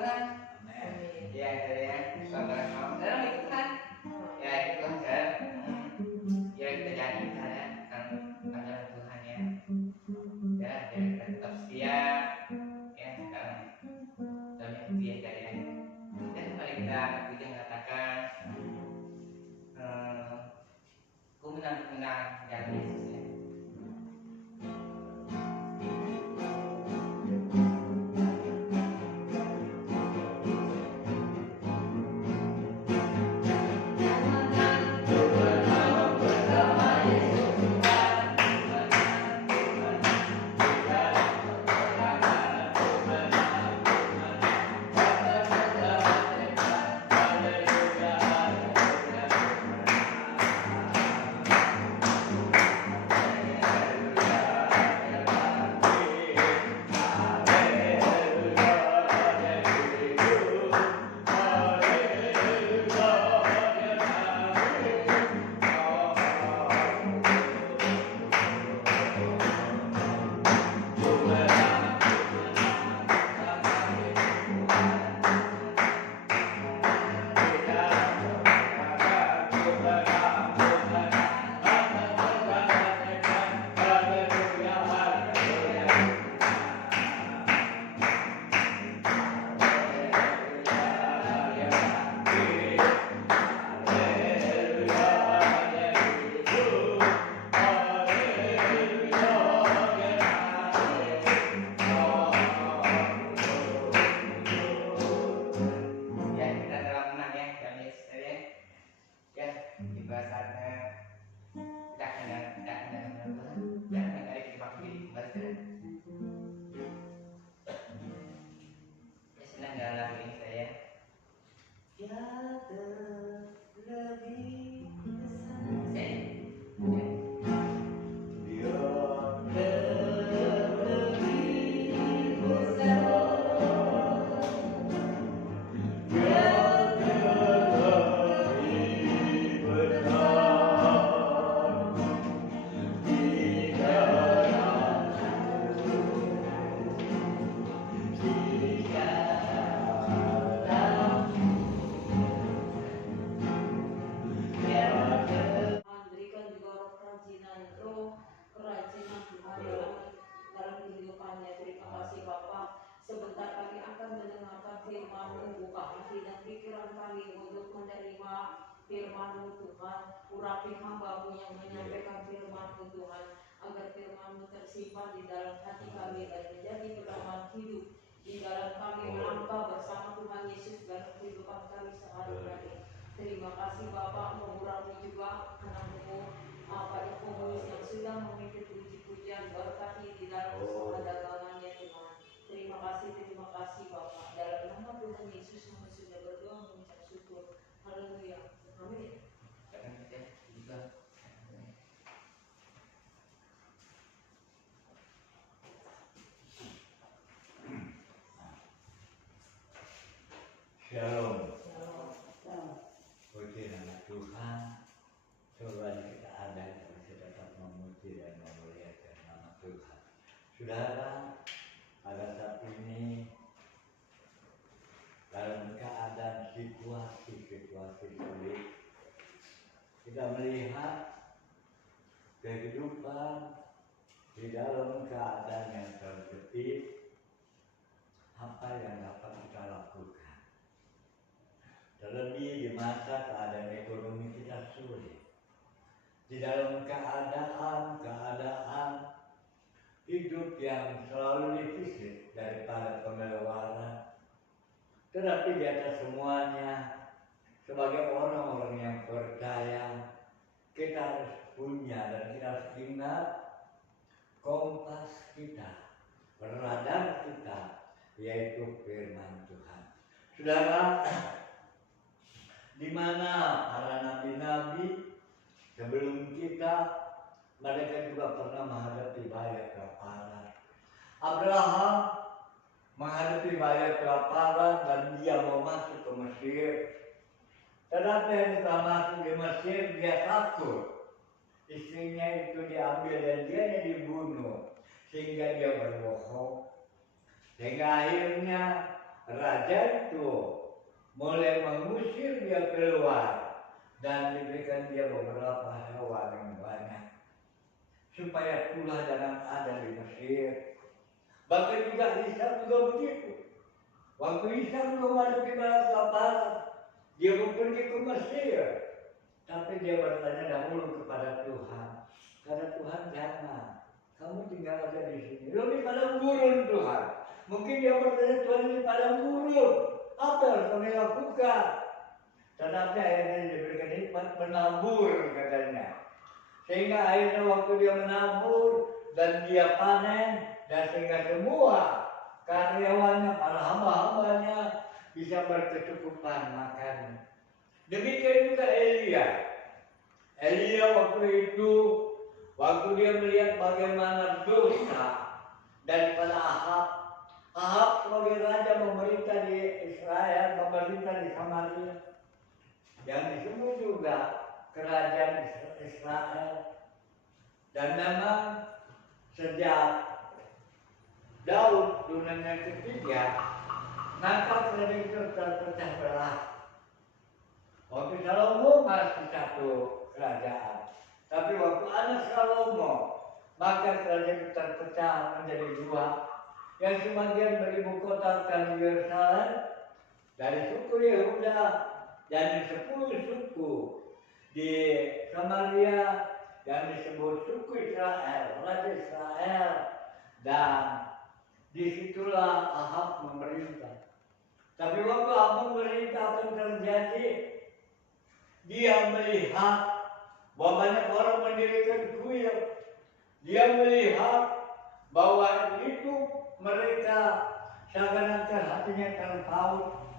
Tuhan. Ya, ya, saudara kamu dalam itu Tuhan. Ya, itu Tuhan kan. Ya, kita jadi Tuhan adalah Tuhan ya. Ya, jadi kita tetap setia. Ya, dalam itu ya jadi. Dan mari kita katakan, ku menang dari Yesus ya. Shalom. Puji nama Tuhan. Coba kita ada yang bisa tetap memuji dan memuliakan nama Tuhan. Saudara, pada saat ini dalam keadaan situasi sulit, kita melihat kehidupan di dalam keadaan yang terjepit. Apa yang dapat kita lakukan? Terlebih di masa keadaan ekonomi kita sulit. Di dalam keadaan hidup yang selalu defisit daripada pengeluaran. Tetapi di atas semuanya, sebagai orang-orang yang percaya, kita harus punya dan kita harus ingat kompas kita, radar kita, yaitu firman Tuhan. Saudara, di mana para nabi-nabi sebelum kita, mereka juga pernah menghadapi bahaya kelaparan. Abraham menghadapi bahaya kelaparan dan dia mau masuk ke Mesir. Tetapi setelah masuk di Mesir, dia takut istrinya itu diambil dan dia dibunuh, sehingga dia berbohong. Sehingga akhirnya raja itu mulai mengusir dia keluar dan diberikan dia beberapa hewan yang banyak supaya pula jangan ada di Mesir. Bahkan juga Isa juga begitu. Waktu Isa belum ada di barat, dia mau pergi ke Mesir, tapi dia bertanya dahulu kepada Tuhan. Karena Tuhan jangan, kamu tinggal aja di sini. Lo di padang gurun Tuhan. Mungkin dia bertanya Tuhan di padang gurun, apa yang kami lakukan? Tetapi akhirnya diberikan hikmat menabur katanya. Sehingga akhirnya waktu dia menabur dan dia panen, dan sehingga semua karyawannya, para hamba-hambanya bisa berkecukupan makan. Demikian juga Elia. Elia waktu itu, waktu dia melihat bagaimana dosa daripada Ahab. Ahab sebagai raja memerintah di Israel, memerintah di Samaria, yang disebut juga kerajaan Israel. Dan memang sejak Daud turun yang ketiga, maka kerajaan itu terpecah belah. Waktu Salomo masih satu kerajaan, tapi waktu anak Salomo, maka kerajaan itu terpecah menjadi dua. Yang sebagian beribu kota kan Yerusalem dari suku Yehuda dan 10 suku di Samaria yang disebut suku Israel, Raja Israel, dan disitulah Ahab memerintah. Tapi waktu Ahab memerintah apa yang terjadi? Dia melihat bahwa banyak orang mendirikan kuil. Dia melihat bahwa itu mereka seakan-akan hatinya terpaut.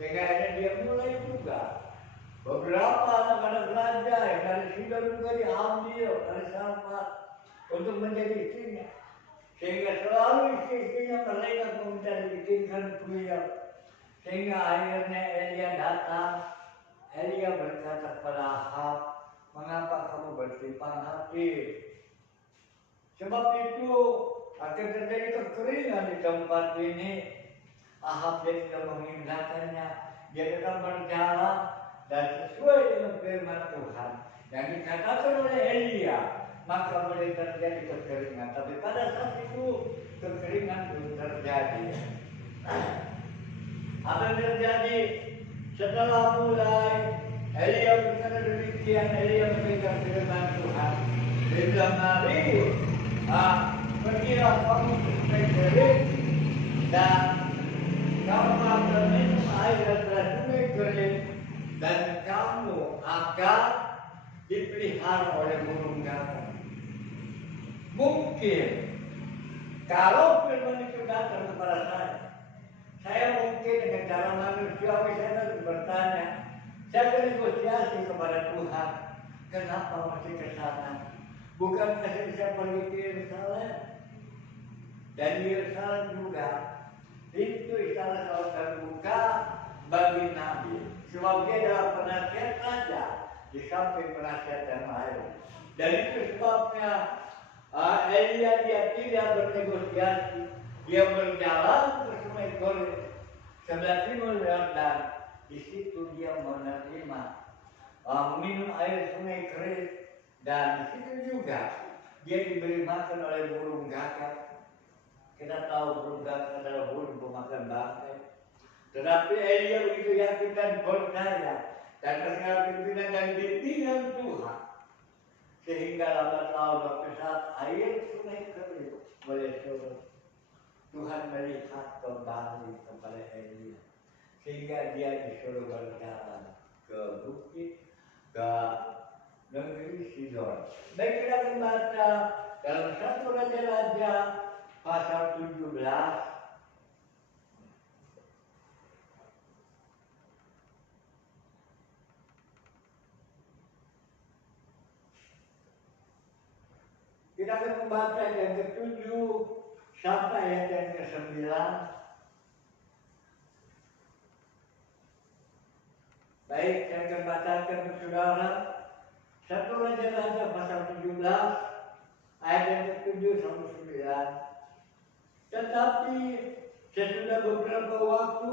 Sehingga akhirnya dia mulai juga beberapa anak-anak raja yang dari Sidon juga diambil dari Sarfat untuk menjadi istrinya. Sehingga selalu istri-istrinya mereka meminta dibikinkan kuil. Sehingga akhirnya Elia datang. Elia berkata kepada Ahab, mengapa kamu bertimpang hati? Sebab itu akan terjadi kekeringan di tempat ini. Ahab dia tidak mengindahkannya, dia tetap berjalan dan sesuai dengan firman Tuhan yang dikatakan oleh Elia, maka boleh terjadi kekeringan. Tapi pada saat itu kekeringan belum terjadi. Apa yang terjadi setelah mulai Elia berkata demikian, Elia mendengar firman Tuhan. Dia bilang, mari pergilah kamu ke sungai Kerit dan kamu akan minum air dari sungai Kerit dan kamu akan dipelihara oleh burung gagak. Mungkin kalau firman itu datang kepada saya mungkin dengan cara manusiawi saya harus bertanya, saya bernegosiasi kepada Tuhan, kenapa masih ke sana? Bukan saya pergi ke Yerusalem? Dan Yerusalem juga pintu istana selalu terbuka bagi Nabi. Sebab dia adalah penasihat raja di samping penasihat yang lain. Dan itu sebabnya Elia dia tidak bernegosiasi. Dia berjalan ke sungai Kerit sebelah timur Yordan. Di situ dia menerima minum air sungai Kerit. Dan di situ juga dia diberi makan oleh burung gagak. Kita tahu burung gagak adalah burung pemakan bangkai. Tetapi Elia begitu yakin dan percaya karena segala pimpinan dan bimbingan Tuhan, sehingga lambat laun waktu saat air sungai Kerit mulai surut, Tuhan melihat kembali kepada Elia, sehingga dia disuruh berjalan ke bukit, ke negeri Sidon. Baik, kita membaca dalam 1 Raja-Raja pasal 17. Kita akan membaca yang ke-7 sampai ayat yang ke-9. Baik, saya akan bacakan ke saudara 1 Raja-Raja pasal 17 ayat yang ke-7 sampai 9. Tetapi Sesudah beberapa waktu,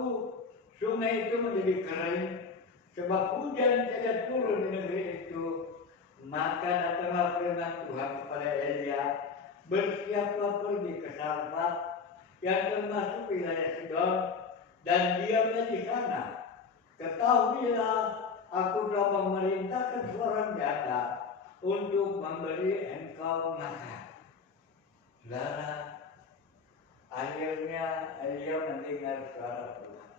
sungai itu menjadi kering, sebab hujan tidak turun di negeri itu. Maka datanglah firman Tuhan kepada Elia, bersiaplah pergi ke Sarfat yang termasuk wilayah Sidon, dan diamlah di sana. Ketahuilah, aku telah memerintahkan seorang janda untuk memberi engkau makan. Saudara, akhirnya Elia mendengar suara Tuhan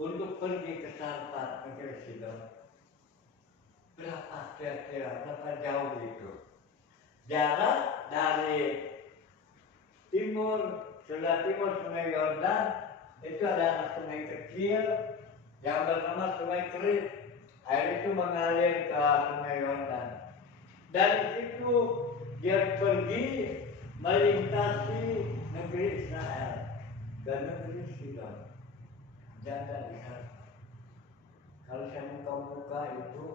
untuk pergi ke Sarfat negeri Sidon. Berapa kira-kira, berapa jauh itu? Jarak dari timur, sebelah timur Sungai Yordan, itu ada sungai kecil yang bernama Sungai Kerit. Air itu mengalir ke Sungai Yordan. Dari situ dia pergi melintasi negeri Israel dan negeri Sidon. Janda di sana. Kalau saya buka itu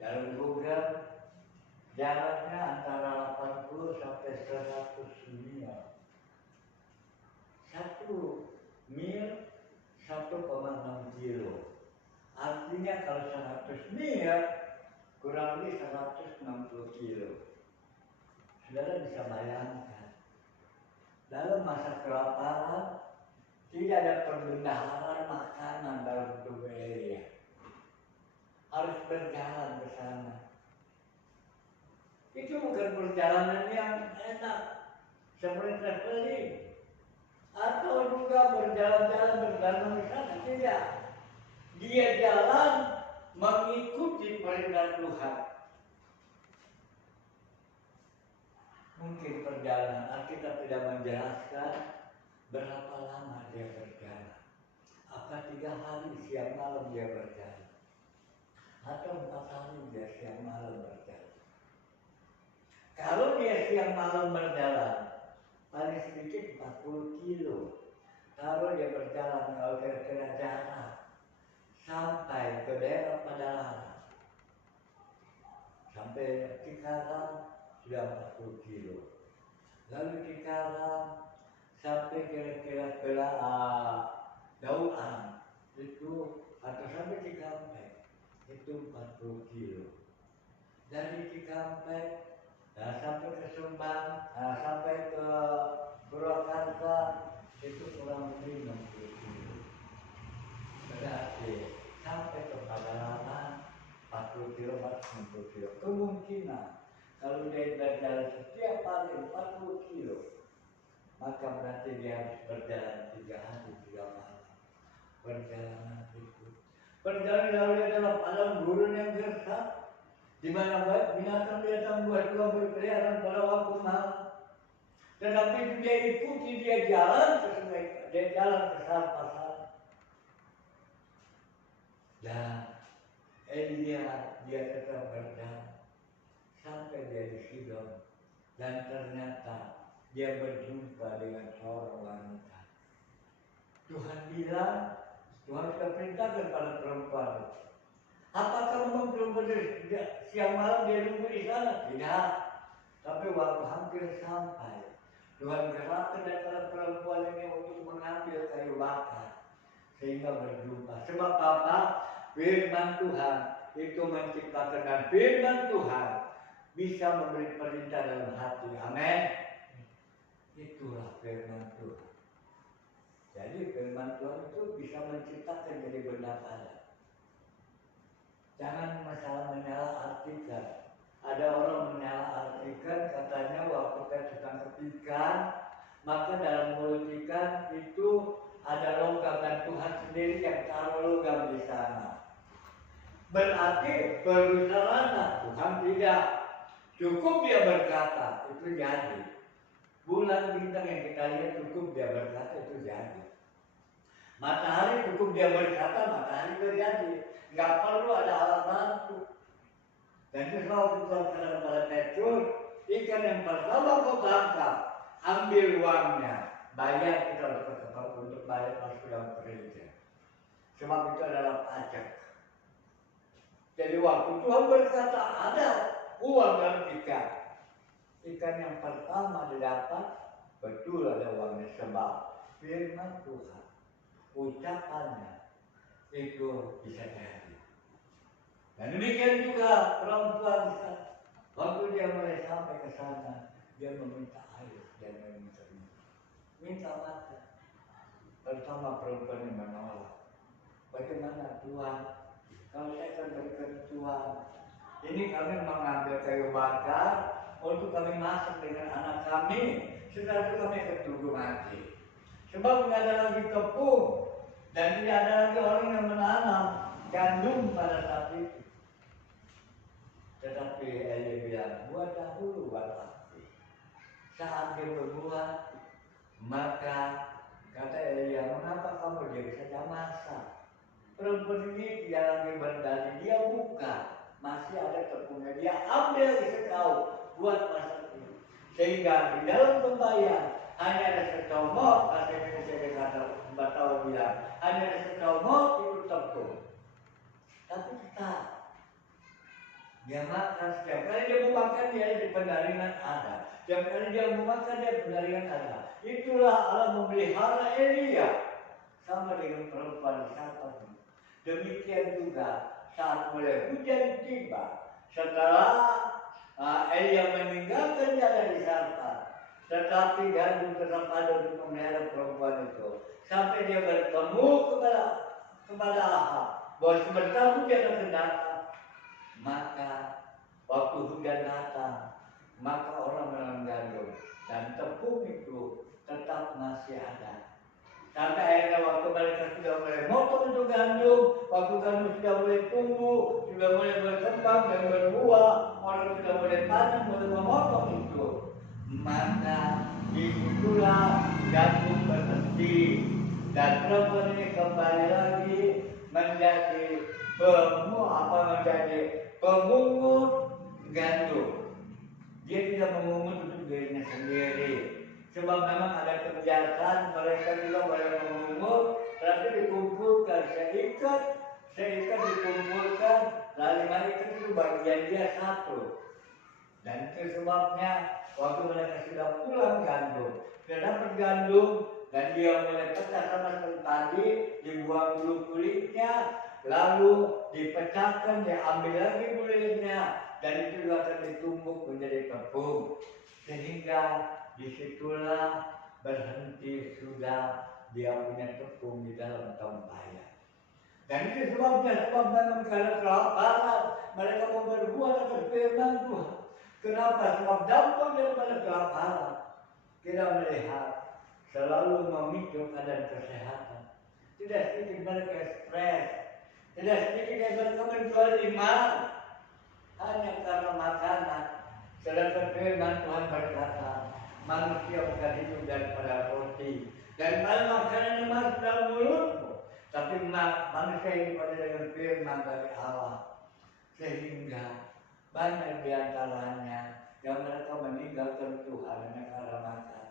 dalam Google, jaraknya antara 80 sampai 100 mil. 1 mil 1,6 kilo. Artinya kalau 100 mil kurang lebih 160 kilo. Saudara bisa bayangkan, dalam masa kelaparan tidak ada perbendaharaan makanan dalam tubuh Elia. Harus berjalan ke sana. Itu bukan perjalanan yang enak seperti traveling atau juga berjalan-jalan berdanau di sana. Tidak. Dia jalan mengikuti perintah Tuhan. Mungkin perjalanan Alkitab tidak menjelaskan berapa lama dia berjalan. Apa 3 hari siang malam dia berjalan? Atau 4 hari dia siang malam berjalan? Kalau dia siang malam berjalan, paling sedikit 40 kilo. Kalau dia berjalan, kalau kira-kira jarak sampai ke daerah Padalarang, sampai Cikarang sudah 40 kilo. Lalu Cikarang sampai kira-kira ke Dauan itu, atau sampai Cikampek itu 40 kilo. Dari Cikampek sampai ke Sumbar, sampai ke Purwakarta itu kurang lebih 60 kilo. Berarti sampai ke Padalarang 40 kilo, 60 kilo. Kemungkinan kalau dia berjalan setiap hari 40 kilo, maka berarti dia harus berjalan 3 hari 3 malam. Perjalanan itu. Perjalanan lalu adalah padang gurun yang gersang, di mana binatang-binatang buas-buas berkeliaran pada waktu malam. Tetapi dia ikuti, dia jalan ke sungai, dia jalan ke Sarfat. Dan Elia dia tetap berjalan sampai dia di Sidon, dan ternyata dia berjumpa dengan seorang wanita. Tuhan bilang, Tuhan sudah perintahkan pada perempuan, apakah memang perempuan siang malam dia nunggu di sana? Tidak. Tapi waktu hampir sampai, Tuhan gerakkan antara perempuan ini untuk mengambil kayu bakar sehingga berjumpa. Sebab apa? Firman Tuhan itu menciptakan, dan firman Tuhan bisa memberi perintah dalam hati. Amin. Itulah firman Tuhan. Jadi firman Tuhan itu bisa menciptakan jadi benda ada. Jangan masalah menyalahartikan. Ada orang menyalahartikan, katanya waktu kita ditangkap ikan, maka dalam mulut ikan itu ada logam, dan Tuhan sendiri yang taruh logam di sana. Berarti perlu sarana. Tuhan tidak. Cukup dia berkata, itu jadi. Bulan bintang yang kita lihat cukup dia berkata, itu jadi. Matahari cukup dia berkata, matahari terjadi. Nggak perlu ada alat bantu. Dan itu selalu ditularkan kepada Petrus, ikan yang pertama kau tangkap, ambil uangnya, bayar, kita harus berkata untuk bayar pas sudah bekerja. Sebab itu adalah pajak. Jadi waktu Tuhan berkata ada uang dalam ikan. Ikan yang pertama didapat betul ada uangnya, sebab firman Tuhan, ucapannya itu bisa jadi. Dan demikian juga perempuan waktu dia mulai sampai ke sana, dia meminta air dan minta makan. Pertama perempuan yang menolak. Bagaimana Tuhan? Kalau saya akan berikan Tuhan, ini kami mengambil kayu bakar untuk kami masak dengan anak kami. Setelah itu kami ketunggu mati. Sebab tidak ada lagi tepung dan tidak ada lagi orang yang menanam gandum pada saat itu. Tetapi Elia bilang, buat dahulu buat aku. Saat dia berbuat, maka kata Elia, mengapa kamu diam saja masak? Perempuan ini dia lagi berdalih, dia buka, masih ada tepungnya, dia ambil sekau buat masak ini. Sehingga di dalam pembayar hanya ada secomot, bahasa Indonesia dia kata, Batak bilang, hanya ada secomot itu tepung. Tapi tetap dia makan, setiap kali dia mau makan dia di pendaringan ada. Setiap kali dia mau makan dia pendaringan ada. Itulah Allah memelihara Elia sama dengan perempuan Sarfat. Demikian juga saat mulai hujan tiba, setelah Elia meninggalkan dia dari Sarfat, tetapi gandum tetap ada untuk memelihara perempuan itu sampai dia bertemu kepada Ahab bahwa sebentar hujan akan datang. Maka waktu hujan datang, maka orang menanam gandum dan tepung itu tetap masih ada. Sampai akhirnya waktu mereka sudah mulai motong itu gandum, waktu gandum sudah mulai tumbuh, sudah mulai berkembang dan berbuah, orang sudah mulai panen, mulai memotong itu, maka disitulah gandum berhenti dan perempuan ini kembali lagi menjadi pemungut gandum. Dia tidak memungut untuk dirinya sendiri. Sebab memang ada kebiasaan mereka juga boleh memungut, tapi dikumpulkan seikat dikumpulkan, lalu mereka itu bagian dia satu. Dan itu sebabnya waktu mereka sudah pulang gandum, sudah dapat gandum dan dia mulai pecah sama seperti tadi, dibuang dulu kulitnya, lalu dipecahkan, diambil lagi kulitnya, dan itu juga akan ditumbuk menjadi tepung. Sehingga disitulah berhenti sudah dia punya tepung di dalam tempayan. Dan itu sebabnya, sebab memang karena kelaparan mereka mau berbuat atas firman Tuhan. Kenapa? Sebab dampak daripada kelaparan kita melihat selalu memicu keadaan kesehatan. Tidak sedikit mereka stres, tidak sedikit mereka menjual iman hanya karena makanan. Sedangkan firman Tuhan berkata, manusia bukan hidup daripada roti dan makanan yang masuk dalam mulutmu, tapi manusia hidup pada dengan firman dari Allah. Sehingga banyak di antaranya yang mereka meninggalkan Tuhan hanya karena makan.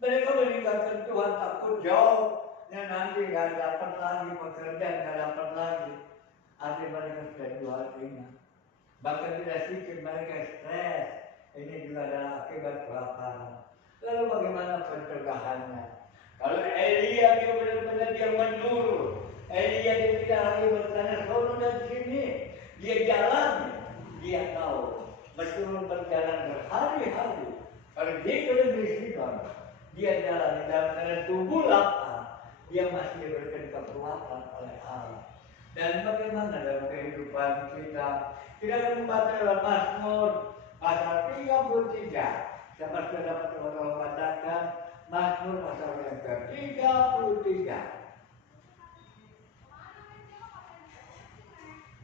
Mereka meninggalkan Tuhan takut jauh, yang nanti nggak dapat lagi pekerjaan, nggak dapat lagi. Arti mereka sudah jual iman. Bahkan tidak sedikit mereka stres. Ini juga adalah akibat kelaparan. Lalu bagaimana pencegahannya? Kalau Elia dia benar-benar dia menurut, Elia dia tidak lagi bertanya sono dan sini, dia jalan, dia tahu. Meskipun berjalan berhari-hari, pergi ke negeri Sidon, dia jalan di dalam keadaan tubuh lapar, dia masih diberikan kekuatan oleh Allah. Dan bagaimana dalam kehidupan kita? Kita akan membaca dalam Mazmur pasal 33. Siapa sudah dapat tolong bacakan Mazmur pasal yang ke-33.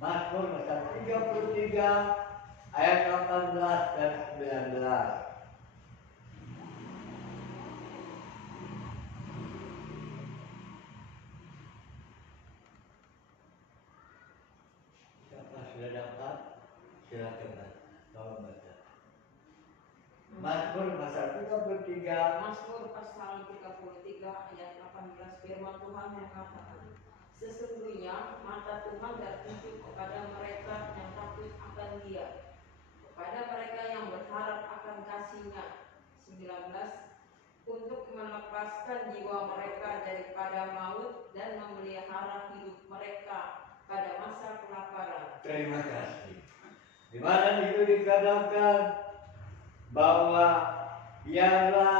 Mazmur pasal 33 ayat 18 dan 19. Sudah dapat? Silakan tolong baca. Mazmur pasal 33. Mazmur pasal 33 ayat 18 firman Tuhan mengatakan, sesungguhnya mata Tuhan tertuju kepada mereka yang takut akan Dia, kepada mereka yang berharap akan kasih-Nya. 19. untuk melepaskan jiwa mereka daripada maut dan memelihara hidup mereka pada masa kelaparan. Terima kasih. Di mana itu dikatakan bahwa ialah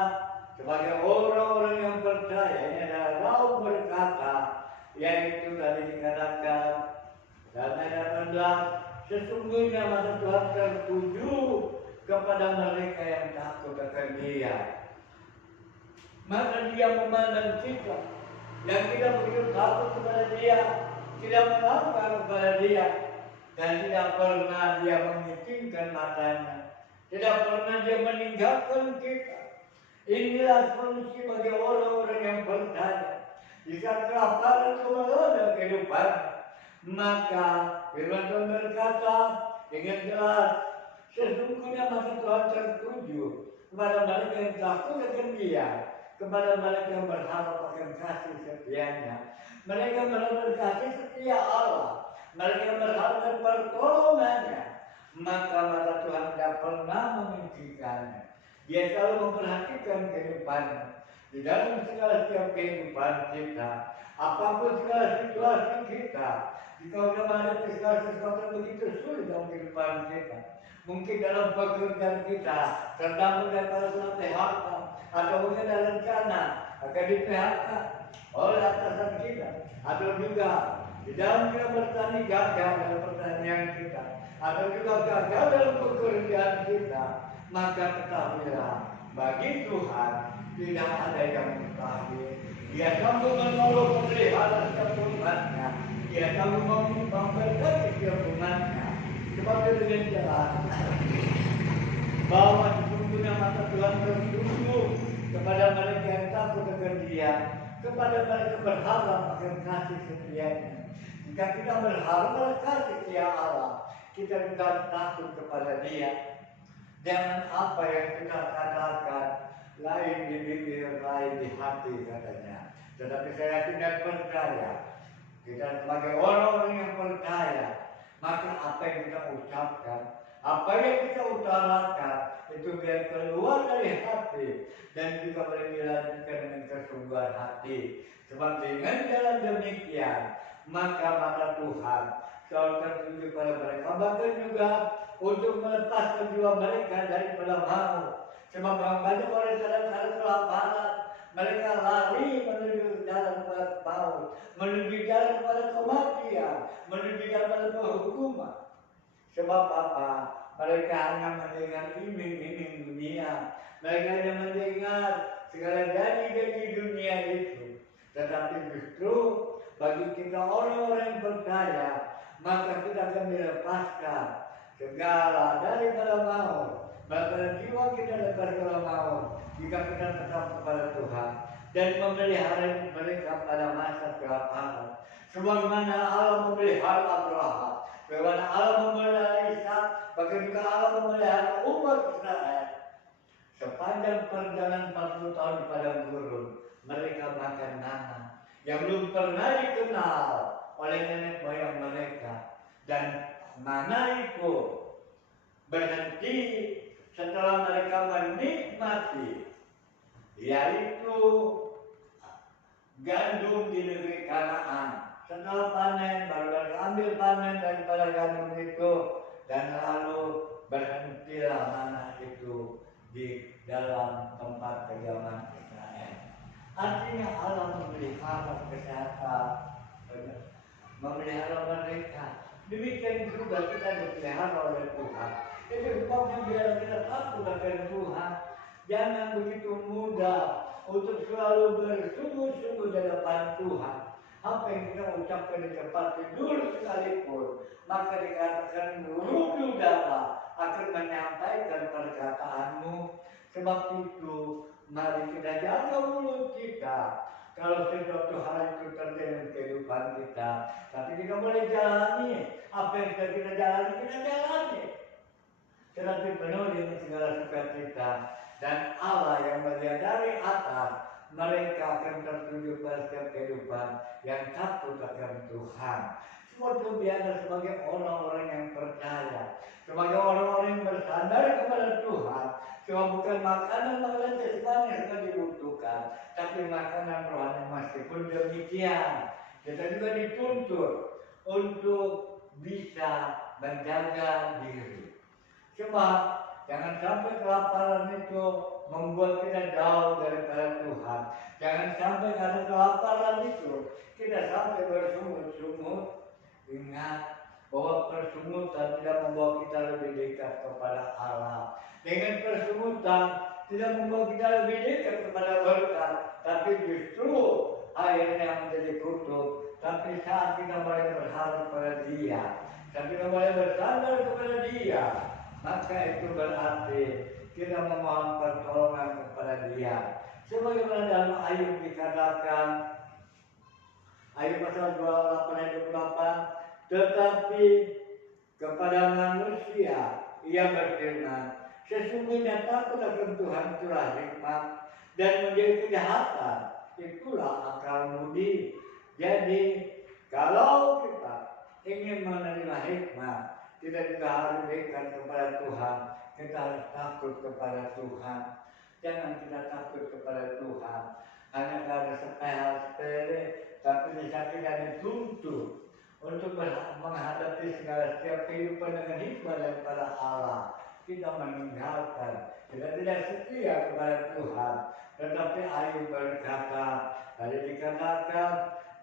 sebagai orang-orang yang percaya, ini adalah Daud berkata, yaitu tadi dikatakan dalam ayat 16, sesungguhnya masa Tuhan tertuju kepada mereka yang takut akan Dia. Maka Dia memandang kita yang tidak begitu takut kepada Dia, tidak melangkah kepada Dia, dan tidak pernah Dia mengizinkan matanya, tidak pernah Dia meninggalkan kita. Inilah solusi bagi orang-orang yang percaya. Jika kelaparan itu melanda kehidupan, maka firman Tuhan berkata dengan jelas, sesungguhnya masa Tuhan tertuju kepada mereka yang takut akan Dia, kepada mereka yang berharap akan kasih setianya. Mereka berharap kasih setia Allah, mereka berharap pertolongannya, maka mata Tuhan tidak pernah menghentikannya. Dia selalu memperhatikan kehidupannya di dalam segala setiap kehidupan kita, apapun segala situasi kita. Jika sudah menghadapi segala sesuatu yang begitu sulit dalam kehidupan kita, mungkin dalam pekerjaan kita terdampak daripada surat PHK, atau mungkin ada rencana akan di PHK oleh atasan kita, atau juga di dalam kita bertani gagal dalam pertanian kita, atau juga gagal dalam pekerjaan kita, maka ketahuilah bagi Tuhan tidak ada yang mustahil. Dia sanggup menolong memelihara setiap umatnya, Dia sanggup memberkati setiap umatnya. Sebab itu dengan jelas bahwa sesungguhnya mata Tuhan tertuju kepada mereka yang takut akan Dia, kepada mereka berharap akan kasih setianya. Jika kita berharap akan kasih setia Allah, kita juga takut kepada Dia. Jangan apa yang kita katakan lain di bibir, lain di hati katanya. Tetapi saya tidak percaya. Kita sebagai orang-orang yang percaya, maka apa yang kita ucapkan, apa yang kita utarakan, itu biar keluar dari hati dan juga boleh dilanjutkan dengan kesungguhan hati. Sebab dengan jalan demikian, maka mata Tuhan selalu tertuju pada mereka, bahkan juga untuk melepaskan jiwa mereka daripada maut. Sebab banyak orang kadang-kadang kelaparan, mereka lari menuju jalan kepada maut, menuju jalan kepada kematian, menuju jalan kepada penghukuman. Sebab apa? Mereka hanya mendengar iming-iming dunia, mereka hanya mendengar segala janji-janji dunia itu. Tetapi justru bagi kita orang-orang yang percaya, maka kita akan dilepaskan segala daripada maut, bahkan jiwa kita daripada maut, jika kita tetap kepada Tuhan dan memelihara mereka pada masa kelaparan. Sebagaimana Allah memelihara Abraham, bagaimana Allah memelihara Ishak, bahkan juga Allah memelihara umat Israel. Sepanjang perjalanan 40 tahun di padang gurun, mereka makan mana yang belum pernah dikenal oleh nenek moyang mereka. Dan mana itu berhenti setelah mereka menikmati, yaitu gandum di negeri Kanaan. Setelah panen, baru mereka ambil panen daripada gandum itu, dan lalu berhentilah mana itu di dalam tempat kediaman Israel. Artinya Allah memelihara kesehatan, memelihara mereka. Demikian juga kita dipelihara oleh Tuhan. Itu sebabnya biar kita takut akan Tuhan. Jangan begitu mudah untuk selalu bersungguh-sungguh di depan Tuhan. Apa yang kita ucapkan di tempat tidur sekalipun, maka dikatakan mulut udara akan menyampaikan perkataanmu. Sebab itu, mari kita jaga mulut kita. Kalau sesuatu hal itu terjadi dalam kehidupan kita, tapi kita boleh jalani apa yang sudah kita jalani, kita jalani. Tetapi penuh dengan segala sukacita, dan Allah yang melihat dari atas, mereka akan tertuju pada setiap kehidupan yang takut akan Tuhan. semua itu biasa sebagai orang-orang yang percaya, sebagai orang-orang yang bersandar kepada Tuhan. Cuma bukan makanan jasmani yang kita dibutuhkan, tapi makanan rohani. Meskipun demikian, kita juga dituntut untuk bisa menjaga diri. Sebab jangan sampai kelaparan itu membuat kita jauh daripada Tuhan. Jangan sampai karena kelaparan itu kita sampai bersungut-sungut. Ingat bahwa persungutan tidak membawa kita lebih dekat kepada Allah. Dengan persungutan tidak membawa kita lebih dekat kepada berkat, tapi justru akhirnya menjadi kutub. Tapi saat kita mulai berharap pada Dia, saat kita mulai bersandar kepada Dia, maka itu berarti kita memohon pertolongan kepada Dia. Sebagaimana dalam Ayub dikatakan, Ayub pasal 28 ayat 28, tetapi kepada manusia ia berfirman, sesungguhnya takut akan Tuhan itulah hikmat, dan menjauhi kejahatan itulah akal budi. Jadi kalau kita ingin menerima hikmat, kita juga harus dekat kepada Tuhan. Kita harus takut kepada Tuhan. Jangan kita takut kepada Tuhan hanya karena sepele, tapi bisa kita dituntut untuk menghadapi segala setiap kehidupan dengan hikmat daripada Allah. Kita meninggalkan, kita tidak setia kepada Tuhan. Tetapi Ayub berkata, tadi dikatakan,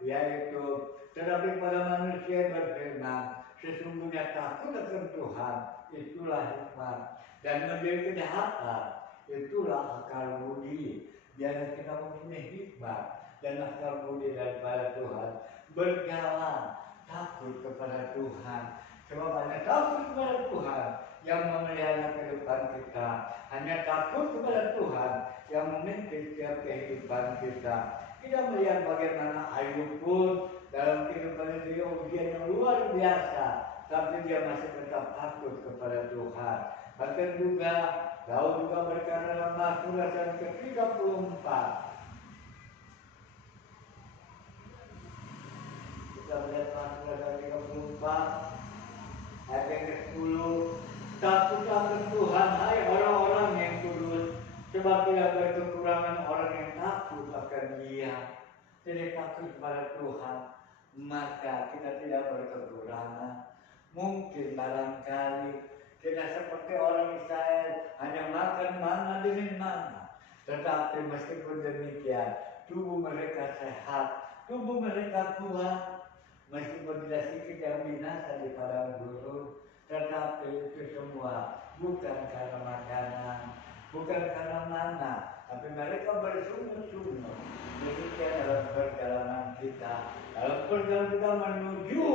yaitu tetapi pada manusia berfirman, sesungguhnya takut akan Tuhan itulah hikmat, dan menjauhi kejahatan itulah akal budi. Biarlah kita mempunyai hikmat dan akal budi daripada Tuhan, berjalan takut kepada Tuhan. Sebab hanya takut kepada Tuhan yang memelihara kehidupan kita. Hanya takut kepada Tuhan yang memimpin setiap kehidupan kita. Kita melihat bagaimana Ayub pun dalam kehidupan dia ujian yang luar biasa, tapi dia masih tetap takut kepada Tuhan. Bahkan juga Daud juga berkata dalam Mazmur yang ke-34. Kita melihat Mazmur yang ke-34 ayat yang ke-10. Takutlah akan Tuhan, hai orang-orang yang kudus, sebab tidak berkekurangan orang yang takut akan Dia. Jadi takut kepada Tuhan, maka kita tidak berkekurangan. Mungkin barangkali kita seperti orang Israel hanya makan mana demi mana, tetapi meskipun demikian tubuh mereka sehat, tubuh mereka kuat, meskipun tidak sedikit yang binasa di padang gurun. Tetapi itu semua bukan karena makanan, bukan karena mana, tapi mereka bersungguh-sungguh. Demikian dalam perjalanan kita, dalam perjalanan kita menuju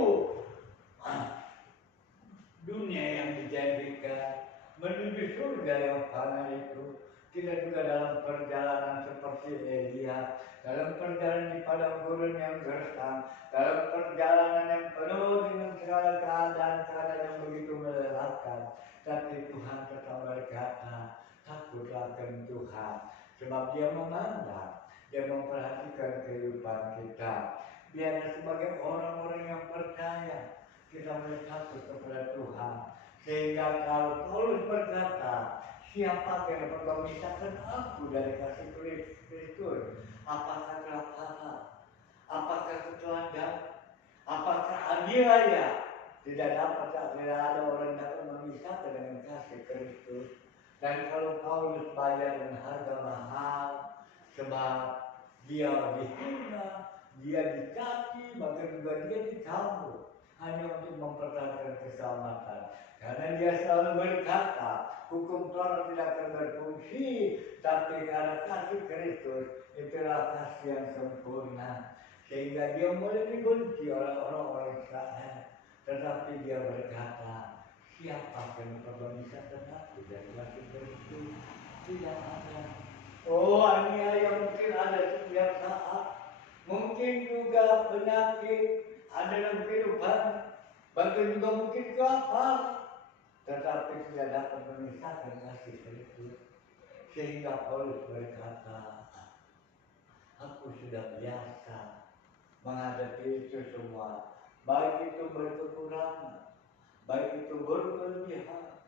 dunia yang dijanjikan, menuju surga yang fana itu. Kita juga dalam perjalanan seperti Elia, dalam perjalanan di padang gurun yang gersang, dalam perjalanan yang penuh dengan segala keadaan-keadaan yang begitu melelahkan. Tapi Tuhan tetap berkata, takutlah akan Tuhan, sebab Dia memandang, Dia memperhatikan kehidupan kita. Biarlah sebagai orang-orang yang percaya, kita boleh takut kepada Tuhan. Sehingga kalau Paulus berkata, siapa yang dapat memisahkan aku dari kasih Kristus? Apakah kelaparan? Apakah ketelanjangan? Apakah aniaya? Tidak ada orang yang dapat memisahkan dengan kasih Kristus. Dan kalau Paulus bayar dengan harga mahal, sebab dia dihina, dia dicaci, bahkan juga dia dicambuk, hanya untuk mempertahankan keselamatan. Karena dia selalu berkata, hukum Taurat tidak akan berfungsi, tapi karena kasih Kristus itulah kasih yang sempurna. Sehingga dia mulai dibenci oleh orang-orang Israel. Tetapi dia berkata, siapa yang memisahkan aku dari kasih Kristus? Tidak ada. Oh, aniaya mungkin ada setiap saat. Mungkin juga penyakit ada dalam kehidupan. Bahkan juga mungkin kelaparan. Tetapi tidak dapat memisahkan kasih Kristus. Sehingga Paulus berkata, aku sudah biasa menghadapi itu semua. baik itu berkekurangan, baik itu berkelebihan,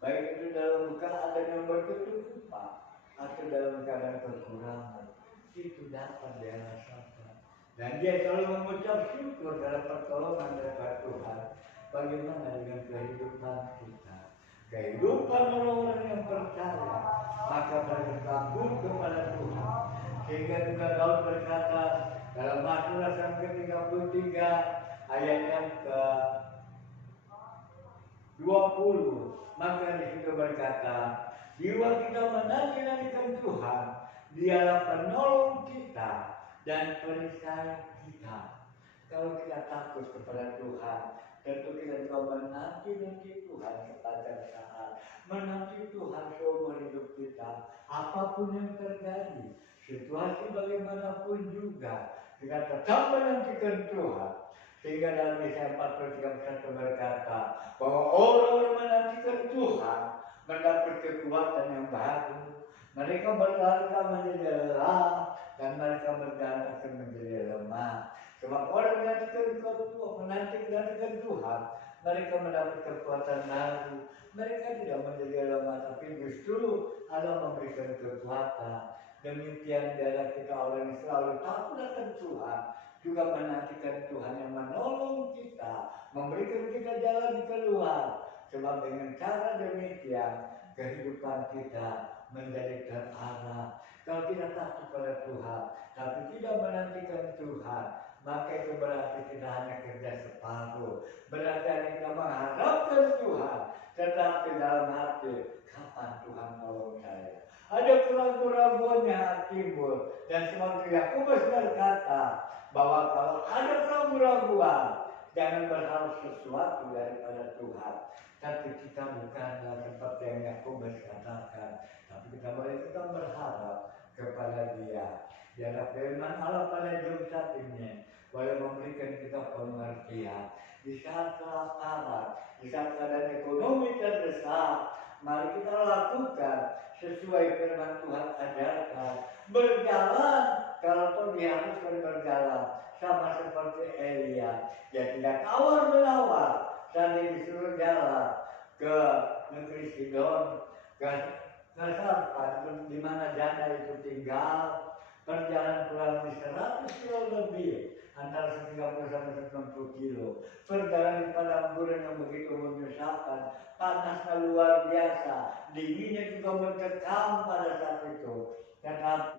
baik itu dalam keadaan yang berkecukupan atau dalam keadaan kekurangan, itu dapat dia rasakan. Dan dia selalu mengucap syukur dalam pertolongan daripada Tuhan. Bagaimana dengan kehidupan kita? Kehidupan orang-orang yang percaya, maka mereka takut kepada Tuhan. Sehingga juga Daud berkata dalam Mazmur yang ke-33 ayat yang ke-20, maka di situ berkata, jiwa kita menanti-nantikan Tuhan, Dialah penolong kita dan perisai kita. Kalau kita takut kepada Tuhan, tentu kita juga menanti-nanti Tuhan sepanjang saat, menanti Tuhan seumur hidup kita. Apapun yang terjadi, situasi bagaimanapun juga, kita tetap menantikan Tuhan. Sehingga dalam Yesaya 43:1 berkata bahwa orang yang menantikan Tuhan mendapat kekuatan yang baru. Mereka berlari menjadi lelah dan mereka berjalan akan menjadi lemah. Sebab orang menantikan Tuhan, mereka mendapat kekuatan baru. Mereka tidak menjadi lemah, tapi justru Allah memberikan kekuatan. Demikian biarlah kita orang yang selalu takut akan Tuhan, juga menantikan Tuhan yang menolong kita, memberikan kita jalan keluar. Sebab dengan cara demikian, kehidupan kita menjadi terarah. Kalau kita takut pada Tuhan, tapi tidak menantikan Tuhan, maka itu berarti kita hanya kerja separuh. Berarti kita mengharapkan Tuhan, tetapi dalam hati, kapan Tuhan nolong saya? Ada keraguan-keraguan yang timbul. Dan seperti Yakobus berkata, bahwa kalau ada keraguan-keraguan, jangan berharap sesuatu daripada Tuhan. Tapi kita bukanlah seperti yang Yakobus katakan, tapi kita boleh tetap berharap kepada Dia. Biarlah firman Allah pada jam saat ini boleh memberikan kita pengertian. Di saat kelaparan, di saat keadaan ekonomi terdesak, mari kita lakukan sesuai firman Tuhan ajarkan. Berjalan kalau diharuskan berjalan, sama seperti Elia. Dia tidak tawar-menawar. Tadi disuruh jalan ke negeri Sidon, ke Sarfat, di mana janda itu tinggal. Perjalanan kurang lebih 100 kilo lebih, antara 30 sampai 90 kilo. Perjalanan di padang gurun yang begitu menyusahkan, panasnya luar biasa, dinginnya juga mencekam pada saat itu. Tetapi